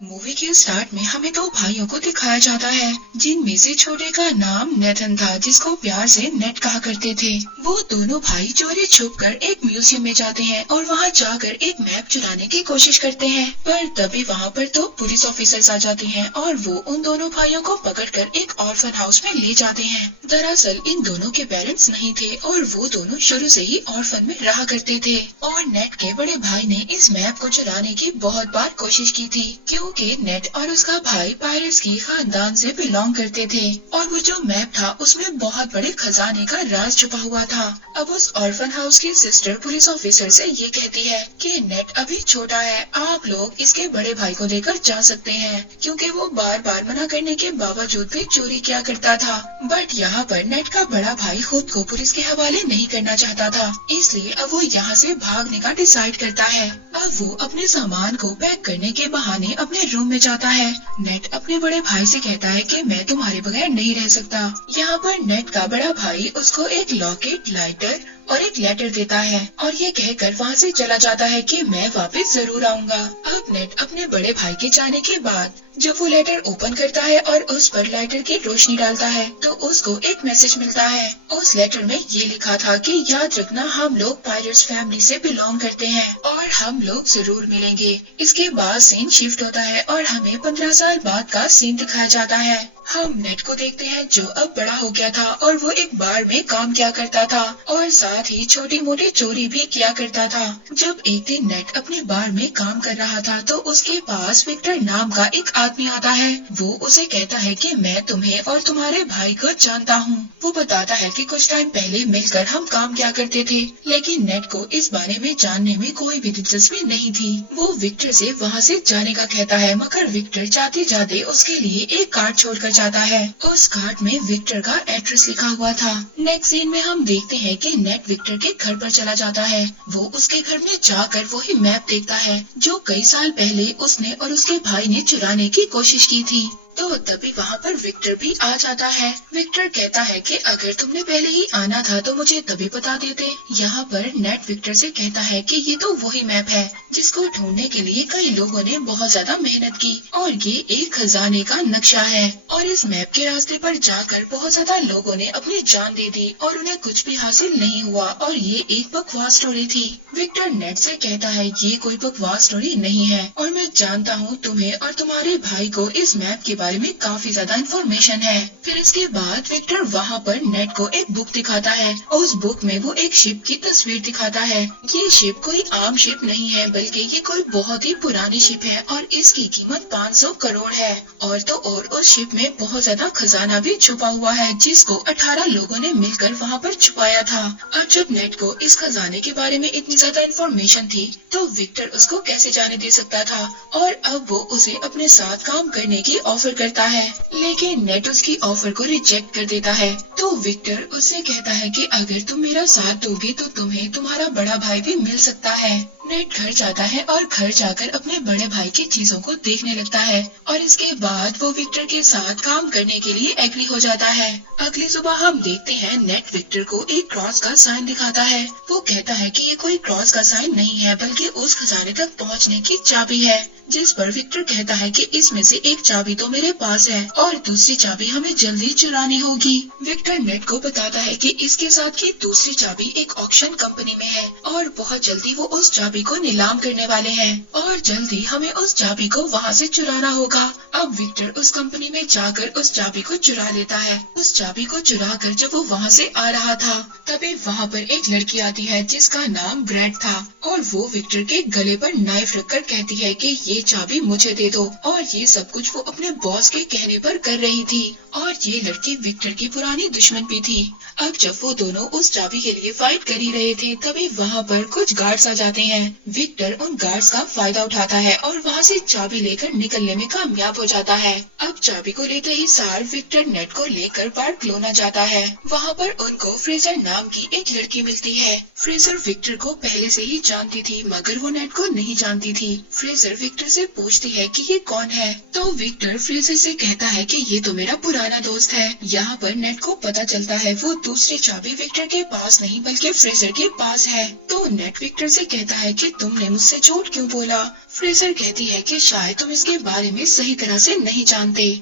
Movie के start में हमें दो भाइयों को दिखाया जाता है, जिनमें से छोटे का नाम नेथन था, जिसको प्यार से नेट कहा करते थे। वो दोनों भाई चोरी छुप कर एक म्यूजियम में जाते हैं और वहाँ जाकर एक मैप चुराने की कोशिश करते हैं, पर तभी वहाँ पर दो पुलिस ऑफिसर्स आ जाते हैं और वो उन दोनों भाइयों को पकड़कर एक ऑर्फन हाउस में ले जाते हैं। दरअसल इन दोनों के पेरेंट्स नहीं थे और वो दोनों शुरू से ही ऑर्फन में रहा करते थे, और नेट के बड़े भाई ने इस मैप को चुराने की बहुत बार कोशिश की थी, क्योंकि नेट और उसका भाई पायरेट्स की खानदान से बिलोंग करते थे और वो जो मैप था उसमें बहुत बड़े खजाने का राज छुपा हुआ था। अब उस ऑर्फन हाउस की सिस्टर पुलिस ऑफिसर से ये कहती है कि नेट अभी छोटा है, आप लोग इसके बड़े भाई को लेकर जा सकते हैं, क्योंकि वो बार बार मना करने के बावजूद भी चोरी किया करता था। बट यहाँ पर नेट का बड़ा भाई खुद को पुलिस के हवाले नहीं करना चाहता था, इसलिए अब वो यहाँ से भागने का डिसाइड करता है। अब वो अपने सामान को पैक करने के बहाने अपने रूम में जाता है। नेट अपने बड़े भाई से कहता है कि मैं तुम्हारे बगैर नहीं रह सकता। यहाँ पर नेट का बड़ा भाई उसको एक लॉकेट, लाइटर और एक लेटर देता है और ये कहकर वहाँ से चला जाता है कि मैं वापस जरूर आऊंगा। अब नेट अपने बड़े भाई के जाने के बाद जब वो लेटर ओपन करता है और उस पर लाइटर की रोशनी डालता है तो उसको एक मैसेज मिलता है। उस लेटर में ये लिखा था कि याद रखना, हम लोग पायरेट्स फैमिली से बिलोंग करते हैं और हम लोग जरूर मिलेंगे। इसके बाद सीन शिफ्ट होता है और हमें 15 साल बाद का सीन दिखाया जाता है। हम नेट को देखते हैं जो अब बड़ा हो गया था और वो एक बार में काम किया करता था और साथ ही छोटी मोटी चोरी भी किया करता था। जब एक दिन नेट अपने बार में काम कर रहा था तो उसके पास विक्टर नाम का एक आदमी आता है। वो उसे कहता है कि मैं तुम्हें और तुम्हारे भाई को जानता हूँ। वो बताता है कि कुछ टाइम पहले मिलकर हम काम किया करते थे, लेकिन नेट को इस बारे में जानने में कोई भी दिलचस्पी नहीं थी। वो विक्टर से वहाँ से जाने का कहता है, मगर विक्टर जाते जाते उसके लिए एक कार्ड छोड़कर जाता है। उस कार्ड में विक्टर का एड्रेस लिखा हुआ था। नेक्स्ट सीन में हम देखते हैं कि नेट विक्टर के घर पर चला जाता है। वो उसके घर में जाकर वही मैप देखता है जो कई साल पहले उसने और उसके भाई ने चुराने की कोशिश की थी। तो तभी वहाँ पर विक्टर भी आ जाता है। विक्टर कहता है कि अगर तुमने पहले ही आना था तो मुझे तभी बता देते। यहाँ पर नेट विक्टर से कहता है कि ये तो वही मैप है जिसको ढूंढने के लिए कई लोगों ने बहुत ज्यादा मेहनत की और ये एक खजाने का नक्शा है और इस मैप के रास्ते पर जाकर बहुत ज्यादा लोगों ने अपनी जान दे दी और उन्हें कुछ भी हासिल नहीं हुआ और ये एक बकवास स्टोरी थी। विक्टर नेट से कहता है ये कोई बकवास स्टोरी नहीं है और मैं जानता हूँ तुम्हें और तुम्हारे भाई को इस मैप के बारे में काफी ज्यादा इन्फॉर्मेशन है। फिर इसके बाद विक्टर वहाँ पर नेट को एक बुक दिखाता है और उस बुक में वो एक शिप की तस्वीर दिखाता है। ये शिप कोई आम शिप नहीं है, बल्कि ये कोई बहुत ही पुरानी शिप है और इसकी कीमत 500 करोड़ है। और तो और उस शिप में बहुत ज्यादा खजाना भी छुपा हुआ है जिसको 18 लोगों ने मिलकर वहाँ पर छुपाया था। अब जब नेट को इस खजाने के बारे में इतनी ज्यादा इन्फॉर्मेशन थी तो विक्टर उसको कैसे जाने दे सकता था, और अब वो उसे अपने साथ काम करने की ऑफर करता है, लेकिन नेट उसकी ऑफर को रिजेक्ट कर देता है। तो विक्टर उससे कहता है कि अगर तुम मेरा साथ दोगे तो तुम्हें तुम्हारा बड़ा भाई भी मिल सकता है। नेट घर जाता है और घर जाकर अपने बड़े भाई की चीजों को देखने लगता है और इसके बाद वो विक्टर के साथ काम करने के लिए एग्री हो जाता है। अगली सुबह हम देखते हैं नेट विक्टर को एक क्रॉस का साइन दिखाता है। वो कहता है कि ये कोई क्रॉस का साइन नहीं है, बल्कि उस खजाने तक पहुंचने की चाबी है, जिस पर विक्टर कहता है कि इसमें से एक चाबी तो मेरे पास है और दूसरी चाबी हमें जल्दी चुरानी होगी। विक्टर नेट को बताता है कि इसके साथ की दूसरी चाबी एक ऑक्शन कंपनी में है और बहुत जल्दी वो उस चाबी को नीलाम करने वाले हैं और जल्दी हमें उस चाबी को वहाँ से चुराना होगा। अब विक्टर उस कंपनी में जाकर उस चाबी को चुरा लेता है। उस चाबी को चुरा कर जब वो वहाँ से आ रहा था तभी वहाँ पर एक लड़की आती है जिसका नाम ब्रैड था और वो विक्टर के गले पर नाइफ रखकर कहती है कि ये चाबी मुझे दे दो, और ये सब कुछ वो अपने बॉस के कहने पर कर रही थी और ये लड़की विक्टर की पुरानी दुश्मन भी थी। अब जब वो दोनों उस चाबी के लिए फाइट कर ही रहे थे तभी वहाँ पर कुछ गार्ड्स आ जाते हैं। विक्टर उन गार्ड्स का फायदा उठाता है और वहाँ से चाबी लेकर निकलने में कामयाब हो जाता है। अब चाबी को लेते ही सार विक्टर नेट को लेकर बार्कलोना जाता है। वहाँ पर उनको फ्रेजर नाम की एक लड़की मिलती है। फ्रेजर विक्टर को पहले से ही जानती थी, मगर वो नेट को नहीं जानती थी। फ्रेजर विक्टर विक्टर से पूछती है कि ये कौन है। तो विक्टर फ्रेजर से कहता है कि ये तो मेरा पुराना दोस्त है। यहाँ पर नेट को पता चलता है वो दूसरी चाबी विक्टर के पास नहीं बल्कि फ्रेजर के पास है। तो नेट विक्टर से कहता है कि तुमने मुझसे झूठ क्यों बोला। फ्रेजर कहती है कि शायद तुम इसके बारे में सही तरह से नहीं जानते।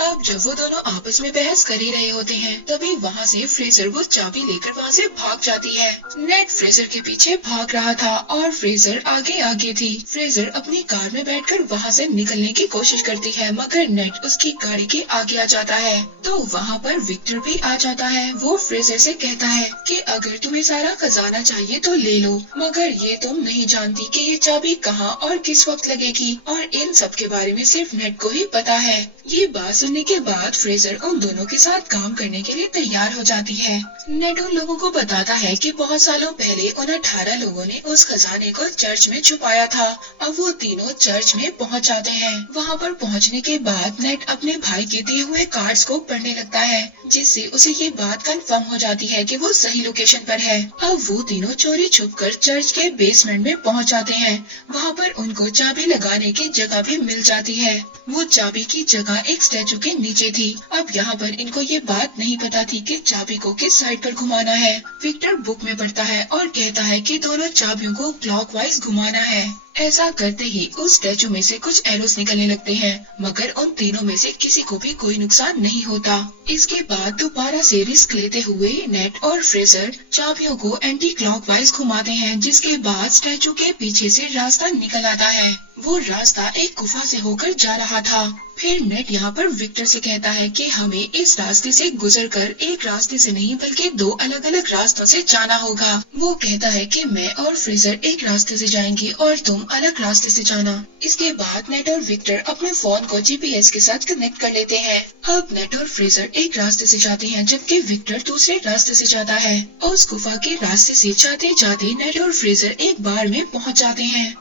अब जब वो दोनों आपस में बहस कर ही रहे होते हैं तभी वहाँ से फ्रेजर वो चाबी लेकर वहाँ से भाग जाती है। नेट फ्रेजर के पीछे भाग रहा था और फ्रेजर आगे आगे थी। फ्रेजर अपनी कार में बैठकर वहाँ से निकलने की कोशिश करती है मगर नेट उसकी गाड़ी के आगे आ जाता है। तो वहाँ पर विक्टर भी आ जाता है। वो फ्रेजर से कहता है कि अगर तुम्हें सारा खजाना चाहिए तो ले लो, मगर ये तुम नहीं जानती कि ये चाबी कहाँ और किस वक्त लगेगी, और इन सब के बारे में सिर्फ नेट को ही पता है। ये बात सुनने के बाद फ्रेजर उन दोनों के साथ काम करने के लिए तैयार हो जाती है। नेट उन लोगों को बताता है कि बहुत सालों पहले उन 18 लोगों ने उस खजाने को चर्च में छुपाया था। अब वो तीनों चर्च में पहुंच जाते हैं। वहां पर पहुंचने के बाद नेट अपने भाई के दिए हुए कार्ड्स को पढ़ने लगता है जिससे उसे ये बात कंफर्म हो जाती है कि वो सही लोकेशन पर है। अब वो तीनों चोरी छुपकर चर्च के बेसमेंट में पहुंच जाते हैं। वहाँ पर उनको चाबी लगाने की जगह भी मिल जाती है। वो चाबी की जगह एक स्टैचू के नीचे थी। अब यहाँ पर इनको ये बात नहीं पता थी कि चाबी को किस साइड पर घुमाना है। विक्टर बुक में पढ़ता है और कहता है कि दोनों चाबियों को क्लॉकवाइज घुमाना है। ऐसा करते ही उस स्टैचू में से कुछ एरोस निकलने लगते हैं मगर उन तीनों में से किसी को भी कोई नुकसान नहीं होता। इसके बाद दोबारा से रिस्क लेते हुए नेट और फ्रेजर चाबियों को एंटी क्लॉकवाइज घुमाते हैं जिसके बाद स्टैचू के पीछे से रास्ता निकल आता है। वो रास्ता एक गुफा से होकर जा रहा था। फिर नेट यहाँ पर विक्टर से कहता है कि हमें इस रास्ते से गुजरकर एक रास्ते से नहीं बल्कि दो अलग अलग रास्तों से जाना होगा। वो कहता है कि मैं और फ्रेजर एक रास्ते से जाएंगे और तुम अलग रास्ते से जाना। इसके बाद नेट और विक्टर अपने फोन को जीपीएस के साथ कनेक्ट कर लेते हैं। अब नेट और फ्रेजर एक रास्ते से जाते हैं जबकि विक्टर दूसरे रास्ते से जाता है। उस गुफा के रास्ते से जाते जाते नेट और फ्रेजर एक बार में पहुँच जाते हैं।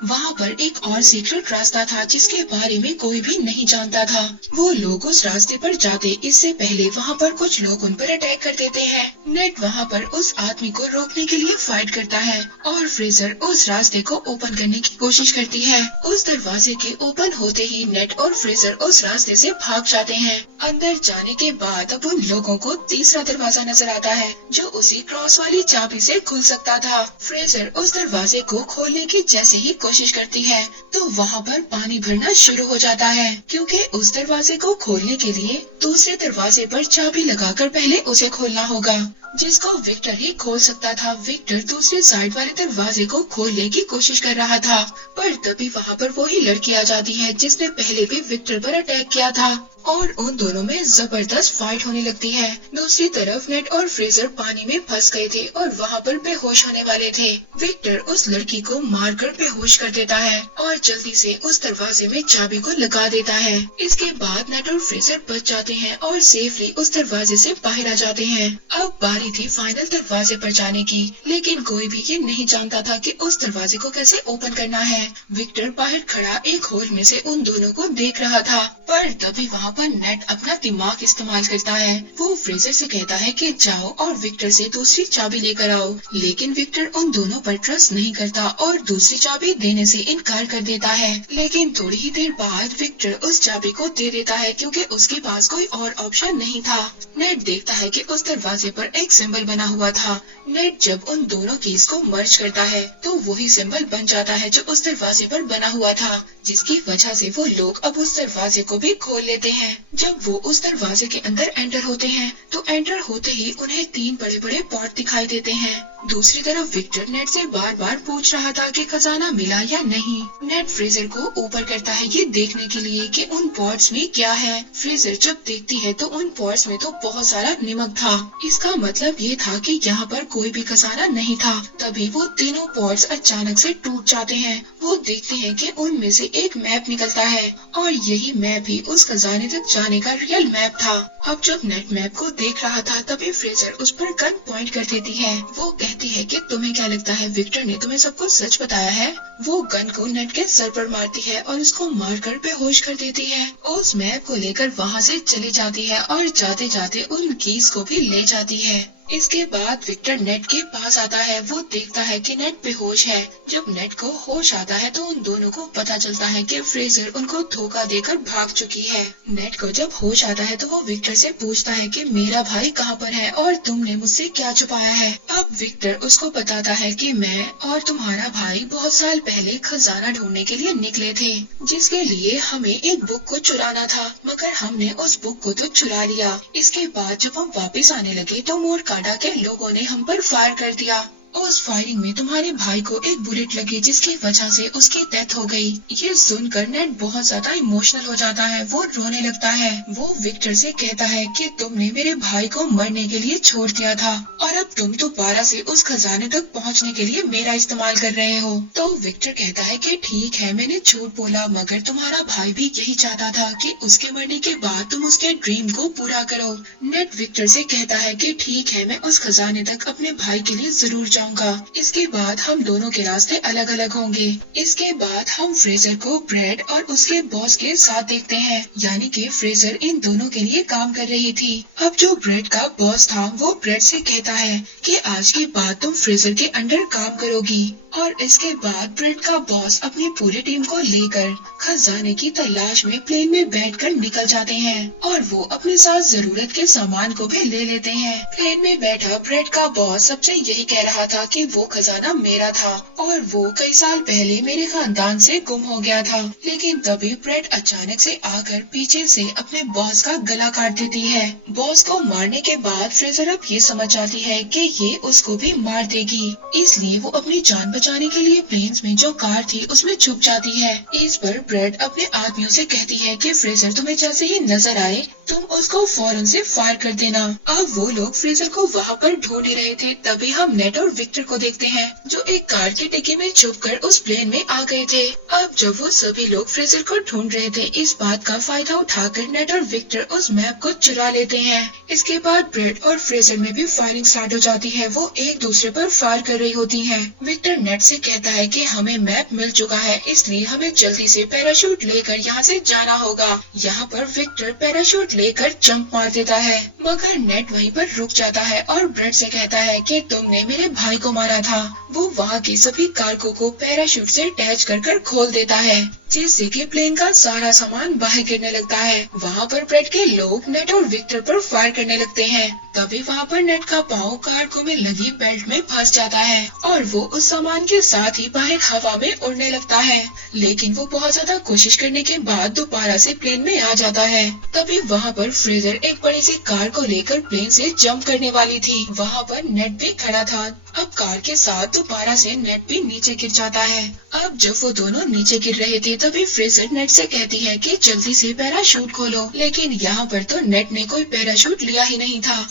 वहाँ पर एक और सीक्रेट रास्ता था जिसके बारे में कोई भी नहीं जानता था। वो लोग उस रास्ते पर जाते इससे पहले वहाँ पर कुछ लोग उन पर अटैक कर देते हैं। नेट वहाँ पर उस आदमी को रोकने के लिए फाइट करता है और फ्रेजर उस रास्ते को ओपन करने की कोशिश करती है। उस दरवाजे के ओपन होते ही नेट और फ्रेजर उस रास्ते से भाग जाते हैं। अंदर जाने के बाद अब उन लोगों को तीसरा दरवाजा नजर आता है जो उसी क्रॉस वाली चाबी से खुल सकता था। फ्रेजर उस दरवाजे को खोलने की जैसे ही कोशिश करती है तो वहाँ पर पानी भरना शुरू हो जाता है क्योंकि उस दरवाजे को खोलने के लिए दूसरे दरवाजे पर चाबी लगाकर पहले उसे खोलना होगा जिसको विक्टर ही खोल सकता था। विक्टर दूसरे साइड वाले दरवाजे को खोलने की कोशिश कर रहा था पर तभी वहाँ पर वही लड़की आ जाती है जिसने पहले भी विक्टर पर अटैक किया था और उन दोनों में जबरदस्त फाइट होने लगती है। दूसरी तरफ नेट और फ्रेजर पानी में फंस गए थे और वहाँ पर बेहोश होने वाले थे। विक्टर उस लड़की को मारकर बेहोश कर देता है और जल्दी से उस दरवाजे में चाबी को लगा देता है। इसके बाद नेट और फ्रेजर बच जाते हैं और सेफली उस दरवाजे से बाहर आ जाते हैं। अब बारी थी फाइनल दरवाजे पर जाने की, लेकिन कोई भी ये नहीं जानता था कि उस दरवाजे को कैसे ओपन करना है। विक्टर बाहर खड़ा एक होल में से उन दोनों को देख रहा था पर तभी वहाँ पर नेट अपना दिमाग इस्तेमाल करता है। वो फ्रेजर से कहता है कि जाओ और विक्टर से दूसरी चाबी लेकर आओ, लेकिन विक्टर उन दोनों पर ट्रस्ट नहीं करता और दूसरी चाबी देने से इनकार कर देता है। लेकिन थोड़ी ही देर बाद विक्टर उस चाबी को दे देता है क्योंकि उसके पास कोई और ऑप्शन नहीं था। नेट देखता है कि उस दरवाजे पर एक सिंबल बना हुआ था। नेट जब उन दोनों कीज को मर्ज करता है तो वही सिंबल बन जाता है जो उस दरवाजे पर बना हुआ था, जिसकी वजह से वो लोग अब उस दरवाजे को भी खोल लेते हैं। जब वो उस दरवाजे के अंदर एंटर होते हैं तो एंटर होते ही उन्हें 3 बड़े बड़े पॉट दिखाई देते हैं। दूसरी तरफ विक्टर नेट से बार बार पूछ रहा था कि खजाना मिला या नहीं। नेट फ्रेजर को ऊपर करता है ये देखने के लिए कि उन पॉट्स में क्या है। फ्रेजर जब देखती है तो उन पॉट्स में तो बहुत सारा नमक था। इसका मतलब ये था कि यहाँ पर कोई भी खजाना नहीं था। तभी वो तीनों पॉट्स अचानक से टूट जाते हैं। वो देखते हैं कि उनमें से एक मैप निकलता है और यही मैप ही उस खजाने तक जाने का रियल मैप था। अब जब नेट मैप को देख रहा था तभी फ्रेजर उस पर गन पॉइंट कर देती है। वो कहती है कि तुम्हें क्या लगता है विक्टर ने तुम्हें सब कुछ सच बताया है। वो गन को नेट के सर पर मारती है और उसको मारकर बेहोश कर देती है। उस मैप को लेकर वहाँ से चली जाती है और जाते जाते उन कीज को भी ले जाती है। इसके बाद विक्टर नेट के पास आता है। वो देखता है कि नेट बेहोश है। जब नेट को होश आता है तो उन दोनों को पता चलता है कि फ्रेजर उनको धोखा देकर भाग चुकी है। नेट को जब होश आता है तो वो विक्टर से पूछता है कि मेरा भाई कहाँ पर है और तुमने मुझसे क्या छुपाया है। अब विक्टर उसको बताता है कि मैं और तुम्हारा भाई बहुत साल पहले खजाना ढूंढने के लिए निकले थे, जिसके लिए हमें एक बुक को चुराना था, मगर हमने उस बुक को तो चुरा लिया। इसके बाद जब हम वापस आने लगे तो मोरकाडा के लोगों ने हम पर फायर कर दिया। उस फायरिंग में तुम्हारे भाई को एक बुलेट लगी, जिसकी वजह से उसकी डेथ हो गई। ये सुनकर नेट बहुत ज्यादा इमोशनल हो जाता है। वो रोने लगता है। वो विक्टर से कहता है कि तुमने मेरे भाई को मरने के लिए छोड़ दिया था और अब तुम दोबारा से उस खजाने तक पहुंचने के लिए मेरा इस्तेमाल कर रहे हो। तो विक्टर कहता है कि ठीक है, मैंने झूठ बोला, मगर तुम्हारा भाई भी यही चाहता था कि उसके मरने के बाद तुम उसके ड्रीम को पूरा करो। नेट विक्टर से कहता है कि ठीक है, मैं उस खजाने तक अपने भाई के लिए जरूर जाऊंगा। इसके बाद हम दोनों के रास्ते अलग अलग होंगे। इसके बाद हम फ्रेजर को ब्रेड और उसके बॉस के साथ देखते हैं, यानी कि फ्रेजर इन दोनों के लिए काम कर रही थी। अब जो ब्रेड का बॉस था वो ब्रेड से कहता है कि आज के बाद तुम फ्रेजर के अंडर काम करोगी। और इसके बाद ब्रेड का बॉस अपनी पूरी टीम को लेकर खजाने की तलाश में प्लेन में बैठकर निकल जाते हैं और वो अपने साथ जरूरत के सामान को भी ले लेते हैं। प्लेन में बैठा ब्रेड का बॉस सबसे यही कह रहा था कि वो खजाना मेरा था और वो कई साल पहले मेरे खानदान से गुम हो गया था। लेकिन तभी ब्रेड अचानक से आकर पीछे से अपने बॉस का गला काट देती है। बॉस को मारने के बाद फ्रेजर अब ये समझ जाती है कि ये उसको भी मार देगी, इसलिए वो अपनी जान बचाने के लिए प्लेन्स में जो कार थी उसमें छुप जाती है। इस पर ब्रेड अपने आदमियों से कहती है कि फ्रेजर तुम्हें जैसे ही नजर आए तुम उसको फौरन से फायर कर देना। अब वो लोग फ्रेजर को वहाँ पर ढूंढ ही रहे थे, तभी हम नेट और विक्टर को देखते हैं जो एक कार की डिक्की में छुपकर उस प्लेन में आ गए थे। अब जब वो सभी लोग फ्रेजर को ढूंढ रहे थे, इस बात का फायदा उठाकर नेट और विक्टर उस मैप को चुरा लेते हैं। इसके बाद ब्रेड और फ्रेजर में भी फायरिंग स्टार्ट हो जाती है। वो एक दूसरे पर फायर कर रही होती हैं। विक्टर नेट से कहता है कि हमें मैप मिल चुका है, इसलिए हमें जल्दी से पैराशूट लेकर यहाँ से जाना होगा। यहाँ पर विक्टर पैराशूट लेकर जंप मार देता है, मगर नेट वहीं पर रुक जाता है और ब्रेड से कहता है कि तुमने मेरे भाई को मारा था। वो वहाँ की सभी कारगो को पैराशूट से अटैच कर खोल देता है, जिससे कि प्लेन का सारा सामान बाहर गिरने लगता है। वहाँ पर ब्रेड के लोग नेट और विक्टर पर फायर करने लगते हैं। तभी वहाँ पर नेट का पाँव कार्गो में लगी बेल्ट में फंस जाता है और वो उस सामान के साथ ही बाहर हवा में उड़ने लगता है। लेकिन वो बहुत ज्यादा कोशिश करने के बाद दोबारा से प्लेन में आ जाता है। तभी वहाँ पर फ्रेजर एक बड़ी सी कार को लेकर प्लेन से जंप करने वाली थी। वहाँ पर नेट भी खड़ा था। अब कार के साथ दोबारा से नेट भी नीचे गिर जाता है। अब जब वो दोनों नीचे गिर रहे थे तभी फ्रेजर नेट से कहती है कि जल्दी से पैराशूट खोलो, लेकिन यहाँ पर तो नेट ने कोई पैराशूट लिया ही नहीं था।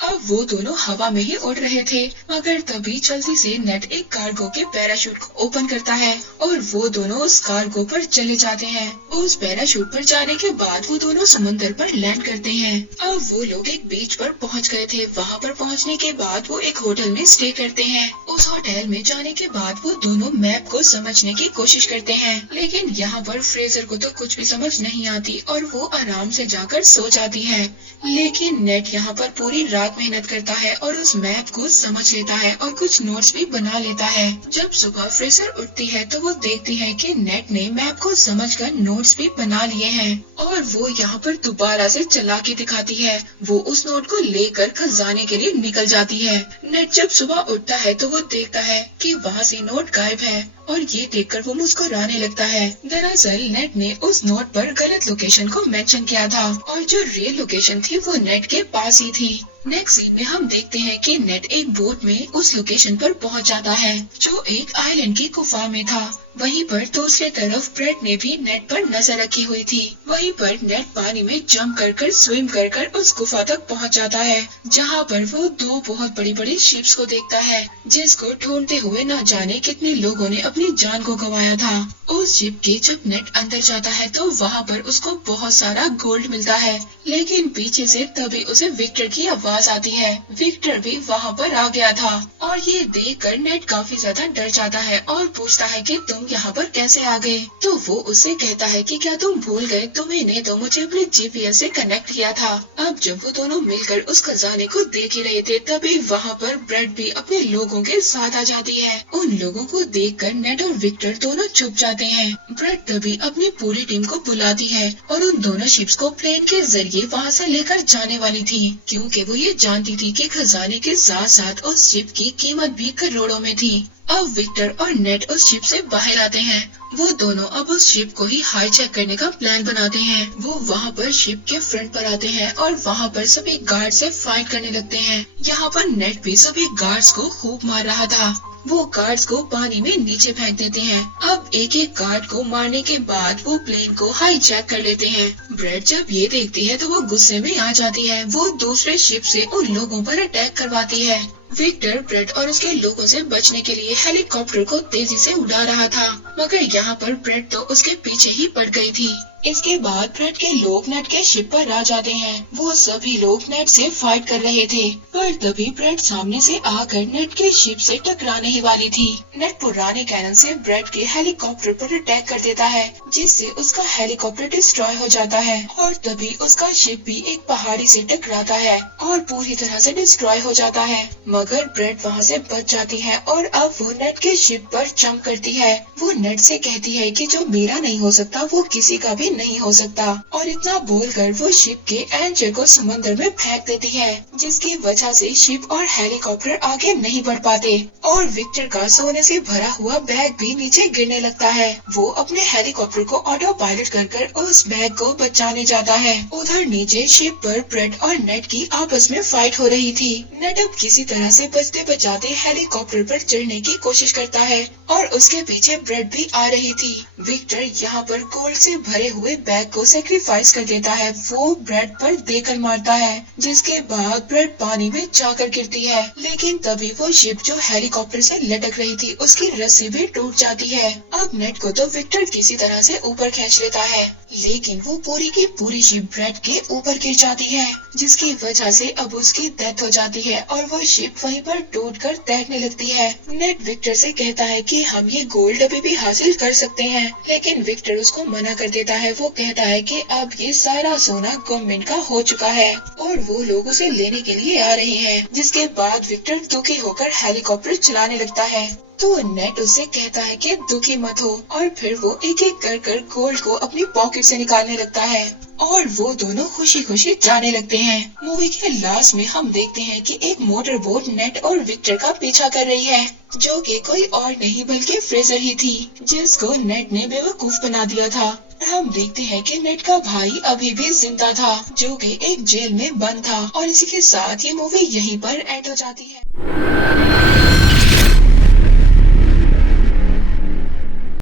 अब वो दोनों हवा में ही उड़ रहे थे, मगर तभी जल्दी से नेट एक कार्गो के पैराशूट को ओपन करता है और वो दोनों उस कार्गो पर चले जाते हैं। उस पैराशूट पर जाने के बाद वो दोनों समुद्र पर लैंड करते हैं। अब वो लोग एक बीच पर पहुंच गए थे। वहां पर पहुंचने के बाद वो एक होटल में स्टे करते हैं। उस होटल में जाने के बाद वो दोनों मैप को समझने की कोशिश करते हैं, लेकिन यहाँ पर फ्रेजर को तो कुछ भी समझ नहीं आती और वो आराम से जाकर सो जाती है। लेकिन नेट यहाँ पर पूरी रात मेहनत करता है और उस मैप को समझ लेता है और कुछ नोट्स भी बना लेता है। जब सुबह फ्रेजर उठती है तो वो देखती है कि नेट ने मैप को समझकर नोट्स भी बना लिए हैं और वो यहाँ पर दोबारा से चालाकी दिखाती है। वो उस नोट को लेकर खजाने के लिए निकल जाती है। नेट जब सुबह उठता है तो वो देखता है कि वहाँ से नोट गायब है और ये देखकर वो मुस्कुराने लगता है। दरअसल नेट ने उस नोट पर गलत लोकेशन को मेंशन किया था और जो रियल लोकेशन थी वो नेट के पास ही थी। नेक्स्ट सीन में हम देखते हैं कि नेट एक बोट में उस लोकेशन पर पहुंच जाता है जो एक आइलैंड की गुफा में था। वहीं पर दूसरी तरफ ब्रेड ने भी नेट पर नजर रखी हुई थी। वहीं पर नेट पानी में जंप कर स्विम कर उस गुफा तक पहुंच जाता है, जहां पर वो दो बहुत बड़ी बड़ी शिप्स को देखता है जिसको ढूंढते हुए न जाने कितने लोगों ने अपनी जान को गंवाया था। उस शिप के जब नेट अंदर जाता है तो वहाँ पर उसको बहुत सारा गोल्ड मिलता है, लेकिन पीछे से तभी उसे विक्टर की आवाज आवाज आती है। विक्टर भी वहाँ पर आ गया था और ये देखकर नेट काफी ज्यादा डर जाता है और पूछता है कि तुम यहाँ पर कैसे आ गए। तो वो उससे कहता है कि क्या तुम भूल गए, तुम्हें तो मुझे अपने जीपीएस से कनेक्ट किया था। अब जब वो दोनों मिलकर उस खजाने को देख ही रहे थे तभी वहाँ पर ब्रेड भी अपने लोगों के साथ आ जाती है। उन लोगों को देखकर नेट और विक्टर दोनों छुप जाते हैं। ब्रेड तभी अपनी पूरी टीम को बुलाती है और उन दोनों शिप्स को प्लेन के जरिए वहाँ से लेकर जाने वाली थी, क्योंकि वो ये जानती थी कि खजाने के साथ साथ उस शिप की कीमत भी करोड़ों में थी। अब विक्टर और नेट उस शिप से बाहर आते हैं। वो दोनों अब उस शिप को ही हाईजैक करने का प्लान बनाते हैं। वो वहाँ पर शिप के फ्रंट पर आते हैं और वहाँ पर सभी गार्ड से फाइट करने लगते हैं। यहाँ पर नेट भी सभी गार्ड्स को खूब मार रहा था। वो गार्ड्स को पानी में नीचे फेंक देते हैं। अब एक एक गार्ड को मारने के बाद वो प्लेन को हाईजैक कर लेते हैं। ब्रेड जब ये देखती है तो वो गुस्से में आ जाती है। वो दूसरे शिप से उन लोगों पर अटैक करवाती है। विक्टर ब्रेड और उसके लोगों से बचने के लिए हेलीकॉप्टर को तेजी से उड़ा रहा था, मगर यहाँ पर ब्रेड तो उसके पीछे ही पड़ गई थी। इसके बाद ब्रेड के लोग नेट के शिप पर आ जाते हैं। वो सभी लोग नेट से फाइट कर रहे थे, पर तभी ब्रेड सामने से आकर नेट के शिप से टकराने ही वाली थी। नेट पुराने कैनन से ब्रेड के हेलीकॉप्टर पर अटैक कर देता है, जिससे उसका हेलीकॉप्टर डिस्ट्रॉय हो जाता है और तभी उसका शिप भी एक पहाड़ी से टकराता है और पूरी तरह से डिस्ट्रॉय हो जाता है। मगर ब्रेड वहाँ से बच जाती है और अब वो नेट के शिप पर जंप करती है। वो नेट से कहती है कि जो मेरा नहीं हो सकता वो किसी का भी नहीं हो सकता, और इतना बोलकर वो शिप के एंकर को समंदर में फेंक देती है, जिसकी वजह से शिप और हेलीकॉप्टर आगे नहीं बढ़ पाते और विक्टर का सोने से भरा हुआ बैग भी नीचे गिरने लगता है। वो अपने हेलीकॉप्टर को ऑटो पायलट कर उस बैग को बचाने जाता है। उधर नीचे शिप पर ब्रेड और नेट की आपस में फाइट हो रही थी। नेट अब किसी तरह से बचते बचाते हेलीकॉप्टर पर चढ़ने की कोशिश करता है और उसके पीछे ब्रेड भी आ रही थी। विक्टर यहाँ पर गोल्ड से भरे हुए बैग को सेक्रीफाइस कर देता है। वो ब्रेड पर देकर मारता है, जिसके बाद ब्रेड पानी में जाकर गिरती है। लेकिन तभी वो शिप जो हेलीकॉप्टर से लटक रही थी उसकी रस्सी भी टूट जाती है। अब नेट को तो विक्टर किसी तरह से ऊपर खींच लेता है, लेकिन वो पूरी की पूरी शिप ब्रेड के ऊपर गिर जाती है, जिसकी वजह से अब उसकी डेथ हो जाती है और वो शिप वहीं पर टूटकर तैरने लगती है। नेट विक्टर से कहता है कि हम ये गोल्ड अभी भी हासिल कर सकते हैं, लेकिन विक्टर उसको मना कर देता है। वो कहता है कि अब ये सारा सोना गवर्नमेंट का हो चुका है और वो लोग उसे लेने के लिए आ रहे हैं। जिसके बाद विक्टर दुखी होकर हेलीकॉप्टर चलाने लगता है। तो नेट उससे कहता है कि दुखी मत हो, और फिर वो एक एक कर गोल्ड को अपनी पॉकेट से निकालने लगता है और वो दोनों खुशी खुशी जाने लगते हैं। मूवी के लास्ट में हम देखते हैं कि एक मोटर बोट नेट और विक्टर का पीछा कर रही है, जो कि कोई और नहीं बल्कि फ्रेजर ही थी, जिसको नेट ने बेवकूफ बना दिया था। हम देखते हैं कि नेट का भाई अभी भी जिंदा था, जो कि एक जेल में बंद था। और इसी के साथ ये मूवी यहीं पर एंड हो जाती है।